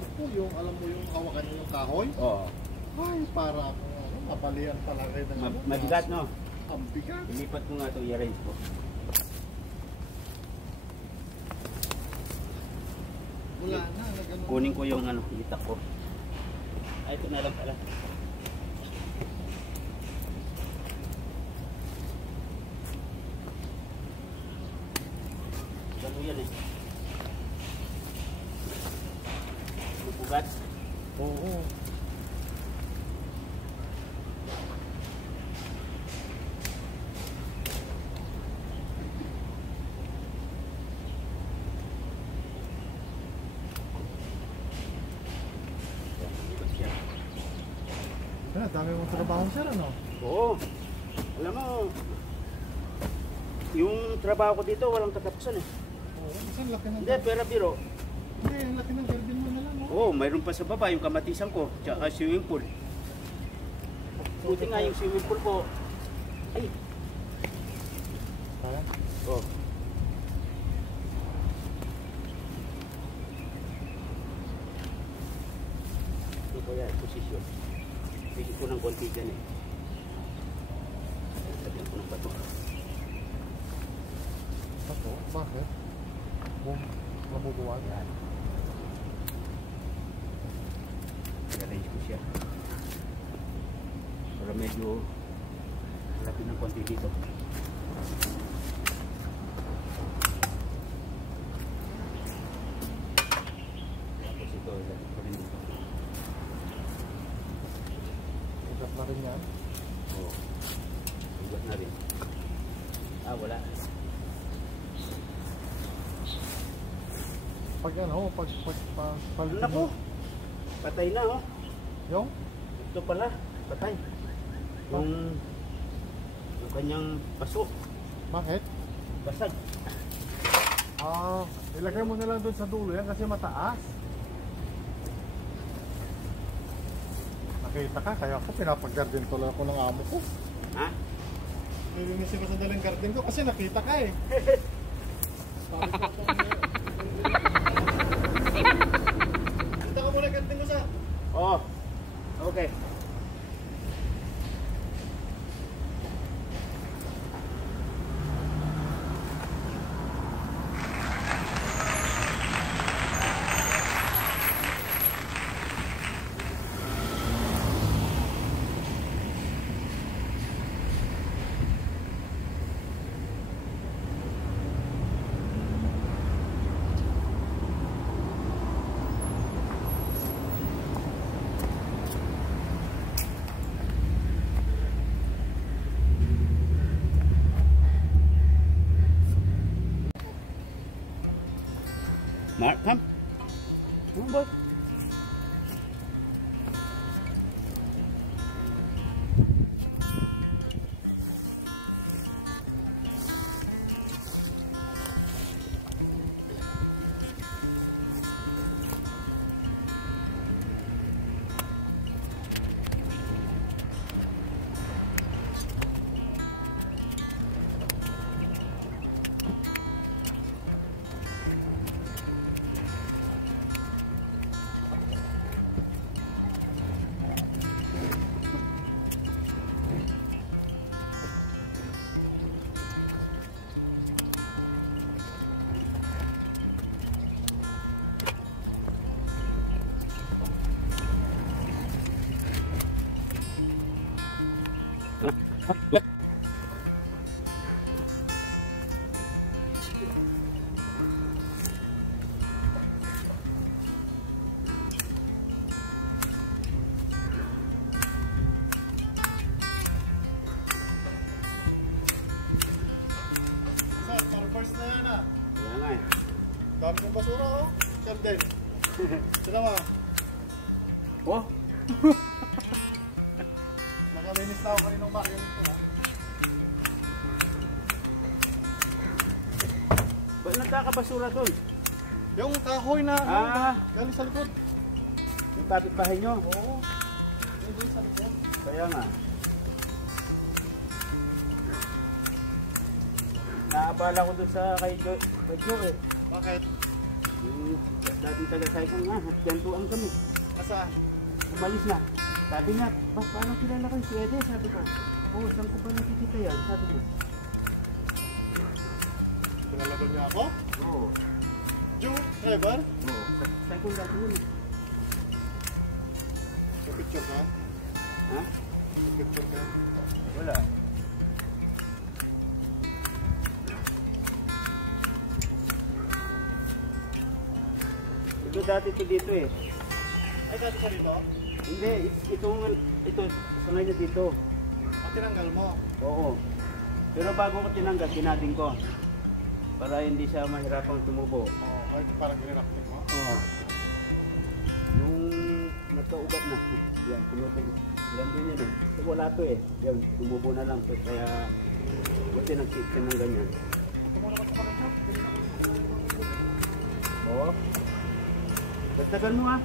amo ko, yung alam mo yung hawakan niyo yung kahoy? Oo. Ay, para ako, mapalian pala kayo ng Mabigat, no? Ang bigat. Ilipat ko nga ito, i-arrange ko. Wala na, nagano. Kunin ko yung ano, itak ko. Ay, ito na lang pala. Gano yan eh. Bugat. Oo. Dami mong trabaho sir, ano? Oo. Alam mo, yung trabaho ko dito walang katapusan eh. Oo, saan laki ng... Hindi, pera biro. Hindi, laki ng garden mo na lang, no? Oo, mayroon pa sa baba yung kamatisan ko, tsaka swimming pool. Buti nga yung swimming pool ko. Ay! Kaya? Oo. Ito ko yan, posisyon. Bigyan ko ng konti dyan eh. Lagyan ko ng bato. Bato? Bakit? Mabubuwag? Yan. I-arrange ko siya. Para medyo laki ng konti dito. Tapos ito, lagyan ko rin dito. Ugat na rin yan? Oo. Ugat na rin. Ah, wala. Pag ano, pag Naku! Patay na oh. yung? Ito pala, patay. Yung kanyang paso. Bakit? Basag. Ah, ilagay mo na lang doon sa dulo yan kasi mataas. Nakita ka, kaya ako pinapag-garden ko lang ako ng amo ko. Ha? Nilinis ko sa dalang garden ko kasi nakita ka eh. Kita ka muna garden ko sa. Oo. Okay. Mark, come. Come on, boy. First na yan ah. Wala nga eh. Dami ng basura oh. Garden. Sila ma. Oh? Nakalinis na ako kaninong makina ko ha. Ba't nagkakabasura doon? Yung kahoy na galing sa likod. Yung kapitbahay nyo? Oo. Yung doon sa likod. Kaya nga. Naabala ko doon sa kay Joe eh. Bakit? Yung dating taga-Saigon nga, gantuan kami. Asa? Umalis na. Sabi niya, ba, paano kilala kayo si Ede? Sabi ko, oh, saan ko ba nakikita yan? Sabi niya. Kilala ba niya ako? Oo. Joe, driver? Oo. Saigon dati yun. May picture ka? Ha? May picture ka? Wala. Ito dati ito dito eh. Ay, dati ka dito? Hindi, ito, sangay na dito. At tinanggal mo? Oo. Pero bago ko tinanggal, tinading ko. Para hindi siya mahirapang tumubo. Oo, ay parang ginanaktik mo? Oo. Nung nagkaugat na, yan, pinutog. Yan din yun eh. So, wala to eh. Yan, tumubo na lang to. Kaya, buti nagsitin ng ganyan. Tumuna ka sa pakashop? Oo. Dagdagan mo ha.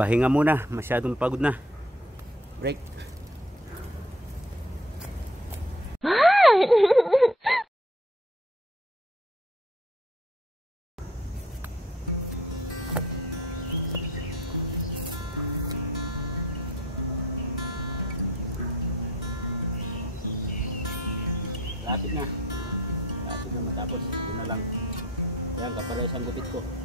Pahinga muna, masyadong pagod na. Break. Lapit na. Lapit na matapos. Ito na lang. Yan, kapares ang gupit ko. Gupit.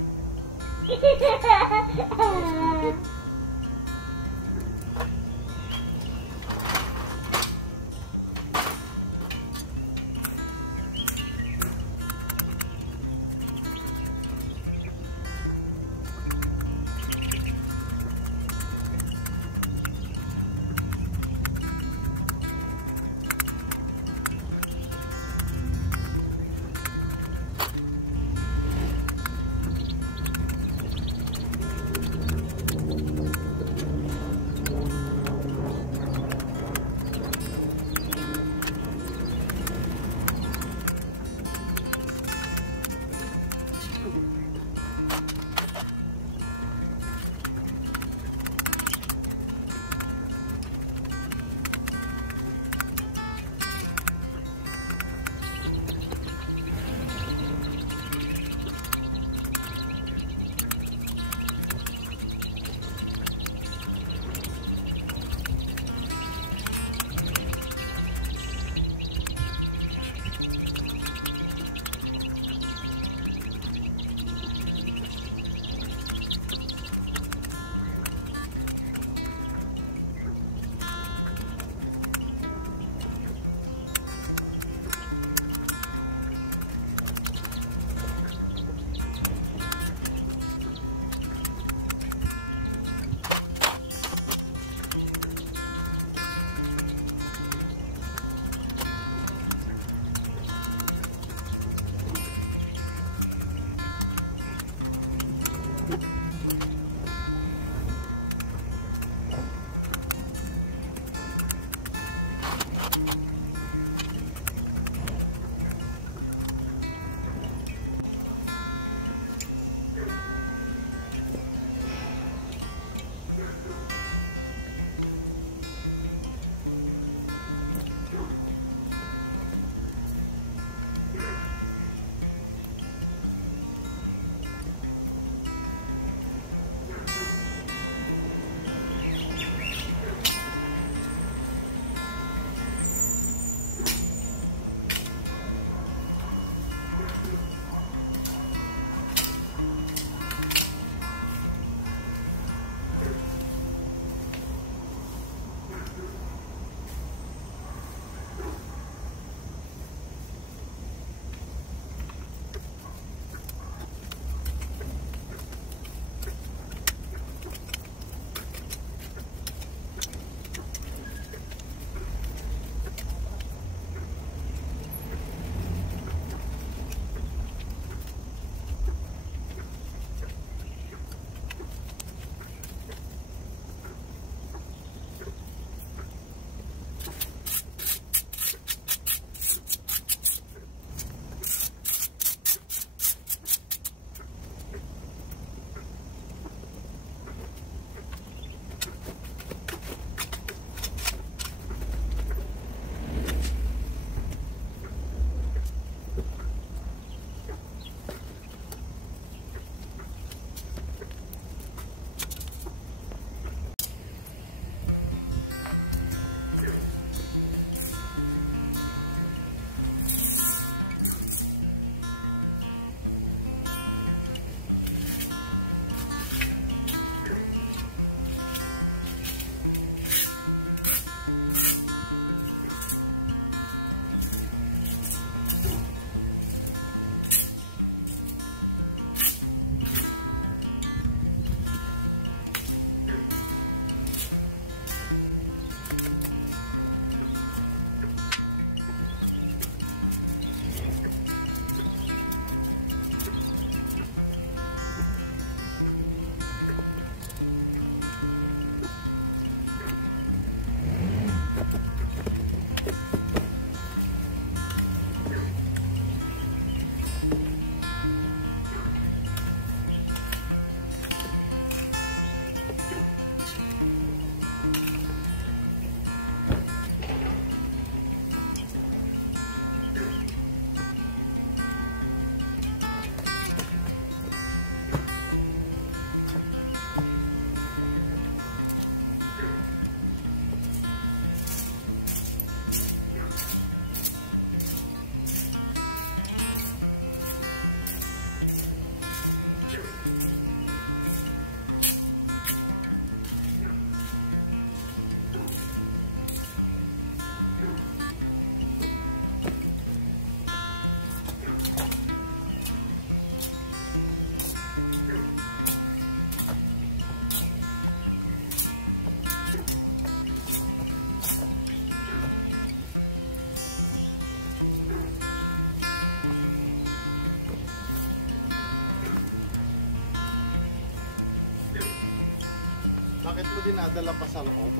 Bakit mo dinadala pa sa loob?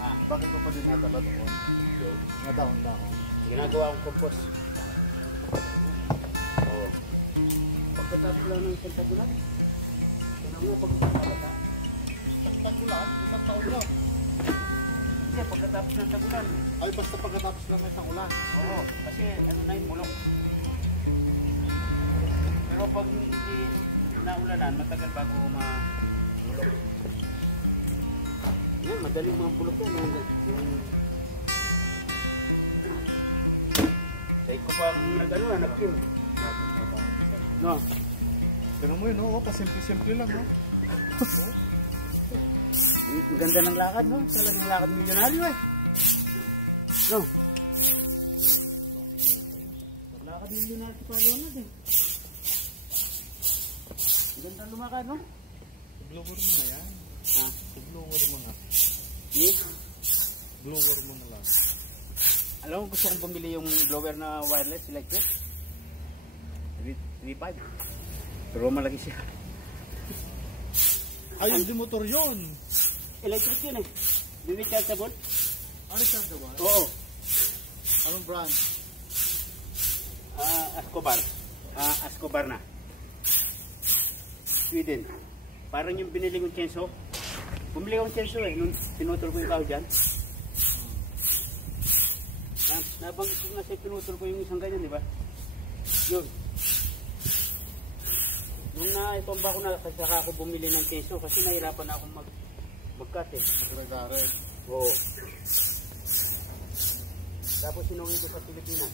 Ah, Bakit mo pa dinadala doon? Nga dahon-dahon. ginagawa akong compost. Oo. Pagkatapos lang ng isang tagulan. Ano mo pagkatapos? Tagulan? Isang taon lang. Hindi, pagkatapos ng tagulan. Ay, basta pagkatapos lang ng isang ulan. Oo, kasi ano na yung bulok. Pero pag hindi naulanan, matagal bago bulok. Yan, madaling mga bulok yan. Sa ko pang nag-ano, nag-kim. No? Ganun mo yun, no? Pasimple-simple lang, no? Ang ganda ng lakad, no? Talagang lakad milyonaryo, eh. No? Lakad milyonaryo pa rin natin. Ang ganda lumakad, no? Blower mo na yan. Ha? Blower mo na. Yes. Blower mo na lang. Alam mo, gusto kong bumili yung blower na wireless electric. 3.5. Pero malaki siya. Ay, hindi motor yun. Electric yun eh. Rechargeable? Ano siya ba? Oo. Anong brand? Escobar. Escobar na. Sweden. Parang yung binili kong Chenso. Bumili akong Chenso eh. Nung pinutol ko yung kao dyan. Nabanggit ko nga siya, pinutol ko yung isang ganyan, di ba? Yun. Nung naipamba ko na, saka ako bumili ng Chenso kasi nahirapan na akong mag-cut eh. Magregare. Oo. Tapos sinuwi ko sa Pilipinas.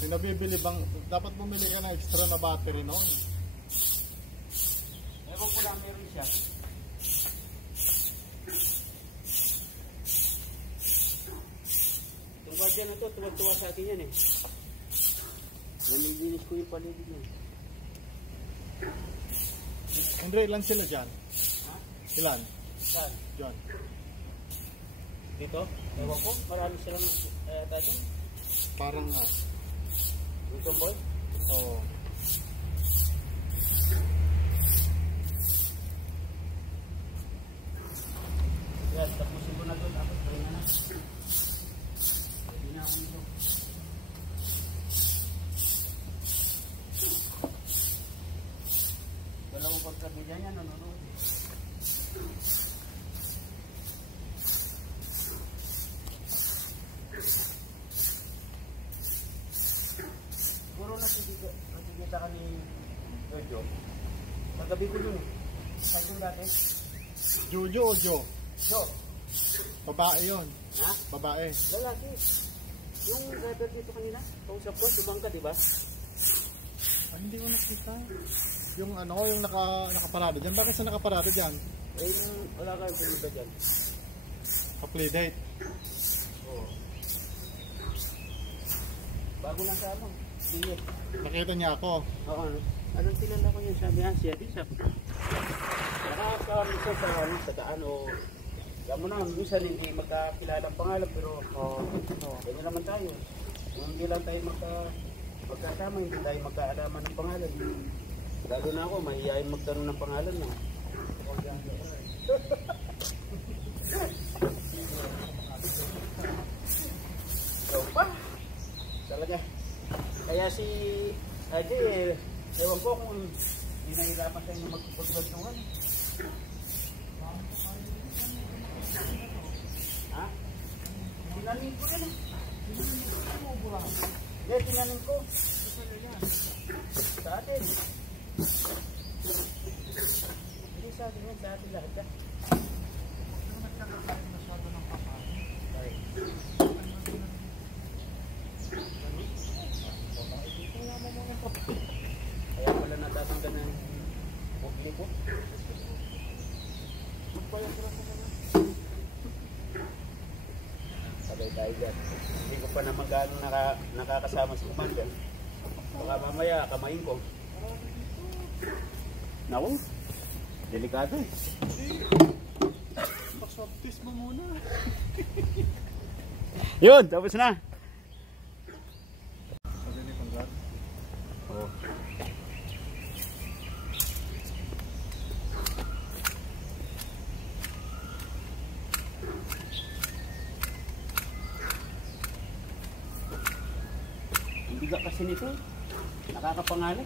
Yung nabibili bang, dapat bumili ka ng extra na battery noon. Ewan ko lang, meron siya. Yung guardian na to, tuwa-tuwa sa akin yan eh. Namilinis ko yung paligid niya. Andre, ilan sila dyan? Ha? Ilan? Saan? Dyan. Dito? Ewan ko, marami silang tayo. Parang nga. Yung tomboy? Oo. Yan, tapusin ko na doon. Ako, pahinga na. Hindi na ako nito. Dalawang pagkabila niya, nanonood. Siguro nakikita ka ni Jojo. Paggabi ko dun eh. Saan yung dati? Jojo o Jo? Jo. Babae yun. Ha? Babae. Lalaki. Yung driver dito kanina, kausap ko, subang ka, di ba? Ay, hindi ko nakita. Yung ano, yung nakaparado dyan. Bakit sa nakaparado dyan? Eh, wala kayong pumunta dyan. Pa-play date. Oo. Bago lang sa ano. Sige. Nakita niya ako. Oo, ano? Anong kilala ko yun? Sabi nga siya, di sabi. Nakakawin siya sa ano, sa daan o... Alam mo na, minsan hindi magkakilala ang pangalan, pero ganyan naman tayo. Kung hindi lang tayo magkasama, hindi tayo magkaalaman ng pangalan. Lalo na ako, mahihayin magtanong ng pangalan mo. So, pa! Talaga. Kaya si Ade, ewan ko kung hindi nahirapan tayo na magpagpagtungan. Ha? Tinanin ko yan eh. Hindi, tinanin ko. Sa atin. Hindi sa atin yan, sa atin lahat yan. Nagkakakain masyado ng kapain. Kaya pala natatanggan ng bukli ko. Sabay tayo dyan. Hindi ko pa naman gaano nakakasama si Commander. Baka mamaya kamain ko. Naku, delikado eh. Paswaptis mo muna. Yun, tapos na. Sabi ni Conrad. Oh. biga kasi nito. Nakakapangalay.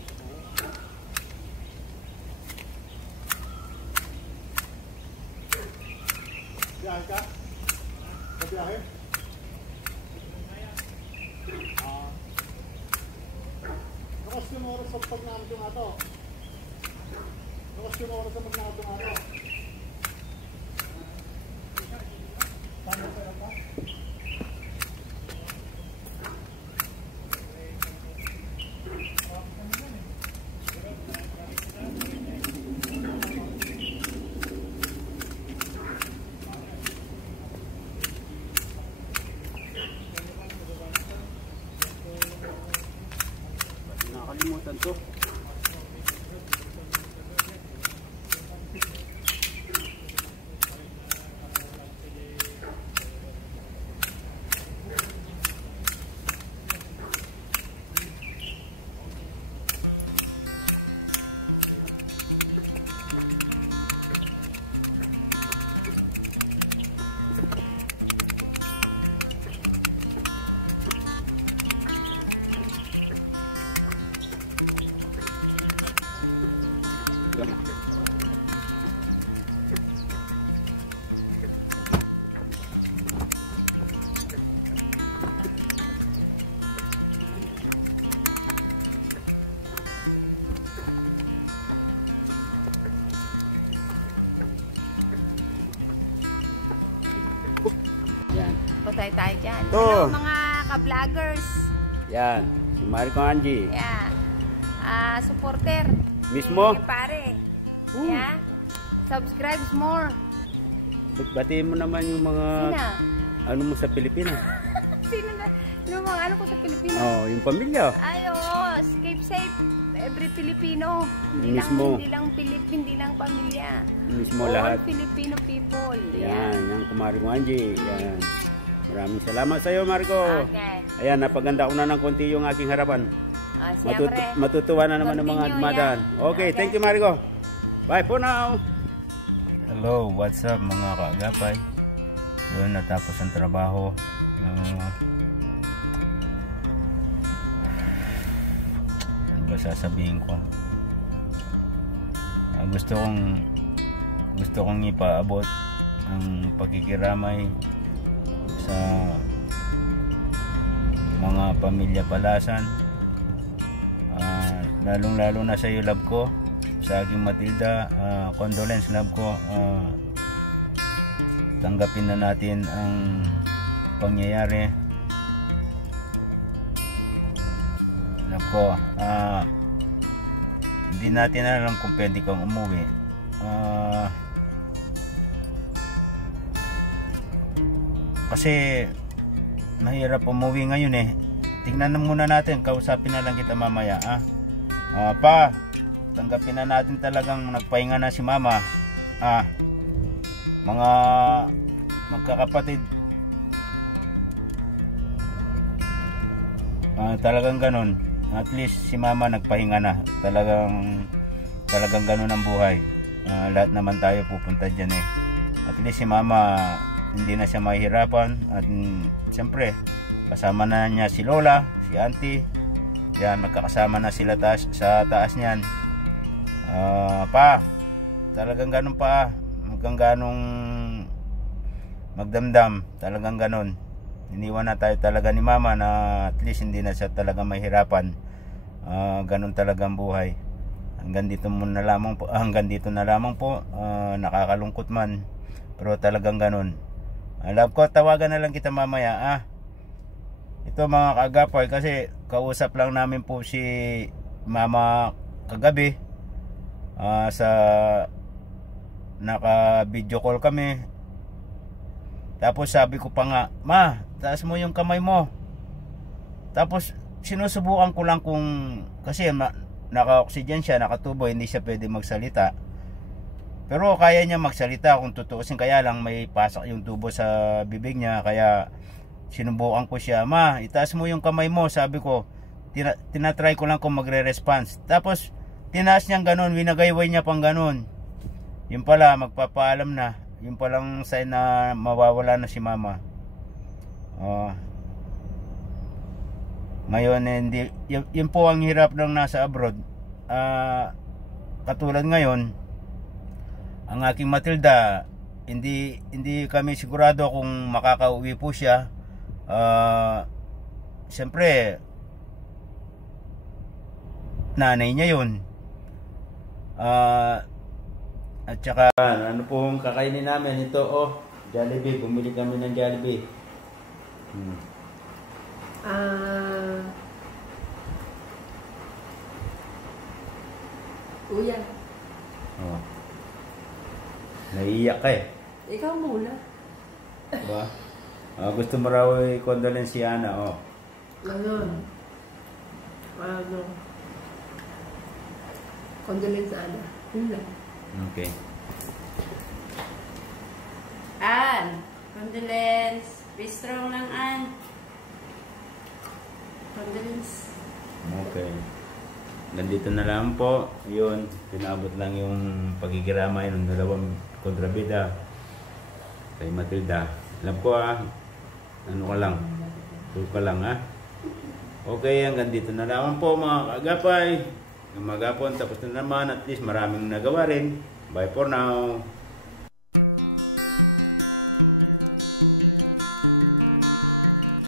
Biyahe ka? Biyahe? Nakas yung oras sa pagnamit yung ato. Nakas yung oras sa pagnamit yung ato. Tama sa'yo pa? Nakalimutan to. Yan. Patay tayo dyan. To. Hello mga ka-vloggers. Yan. Si Marco Angie. Yeah. Supporter. Mismo? Ni pare. Yeah. Subscribe more. Batiin mo naman yung mga Sina? ano mo sa Pilipinas. Sino na? Yung mga ano ko sa Pilipinas. Oh, yung pamilya. Ay, oo. Keep safe. Every Filipino. Hindi Mismo. lang Pilipin, hindi lang pamilya. Mismo All lahat. Filipino people. Yan, yung kumari mo Angie. Yan. Maraming salamat sa iyo, Marco. Okay. Ayan, napaganda ko na ng konti yung aking harapan. Siyempre. Matutuwa na naman ng mga Continue, dumadaan. yeah. Okay, thank you, Marco. Bye for now. Hello, what's up mga kaagapay? Yun, natapos ang trabaho. Ano ba sasabihin ko? Gusto kong ipaabot ang pagkikiramay sa mga pamilya Palasan, lalong lalo na sa iyo, love ko, sa aking Matilda. Condolence, love ko. Tanggapin na natin ang pangyayari, love ko. Hindi natin alam kung pwede kang umuwi. Kasi mahirap umuwi ngayon eh. Tingnan na muna natin, kausapin na lang kita mamaya. Pa, tanggapin na natin talagang nagpahinga na si mama. Mga magkakapatid, talagang ganun. At least si mama nagpahinga na. Talagang ganun ang buhay. Lahat naman tayo pupunta dyan eh. At least si mama hindi na siya mahihirapan. At siyempre kasama na niya si Lola, si Auntie. Yan, magkakasama na sila sa taas niyan. Pa, talagang ganun pa. Hanggang ganong magdamdam. Talagang ganun. Iniwan na tayo talaga ni mama na at least hindi na siya talaga mahirapan. Ganun talagang buhay. Hanggang dito na lamang po. Nakakalungkot man, pero talagang ganun. Love ko, tawagan na lang kita mamaya. Ito mga kaagapay, kasi kausap lang namin po si mama kagabi. Sa naka video call kami. Tapos sabi ko pa nga, ma, taas mo yung kamay mo. Tapos sinusubukan ko lang kung, kasi naka-oxygen siya, nakatubo, hindi siya pwede magsalita. Pero kaya niya magsalita kung tutuusin, kaya lang may pasak yung tubo sa bibig niya. Kaya sinubukan ko siya, ma, itaas mo yung kamay mo. Sabi ko, tinatry ko lang kung magre-response. Tapos tinaas niyang ganun, winagayway niya pang ganun. Yun pala, magpapaalam na. Yun palang sign na mawawala na si mama. Ngayon, hindi, yun po ang hirap ng nasa abroad. Katulad ngayon, ang aking Matilda, hindi kami sigurado kung makakauwi po siya. Siyempre, nanay niya yun. At saka, ano pong kakainin namin? Ito, Jollibee. Bumili kami ng Jollibee. Kuya, Naiiyak ka eh. ikaw muna. Diba? Gusto mo raw i-condolence si Ana, Ano? Condolence sa Ana. Yun lang. Okay. Ann, condolence. Be strong lang, Ann. Condolence. Okay. Nandito na lang po. Yun, pinabot lang yung pagkikiramay ng dalawang kontrabida kay Matilda. Alam ko ano ka lang. Tulog ka lang Okay, hanggang dito na lang po mga kaagapay. Yung magapon, tapos na naman. At least maraming nagawa rin. Bye for now.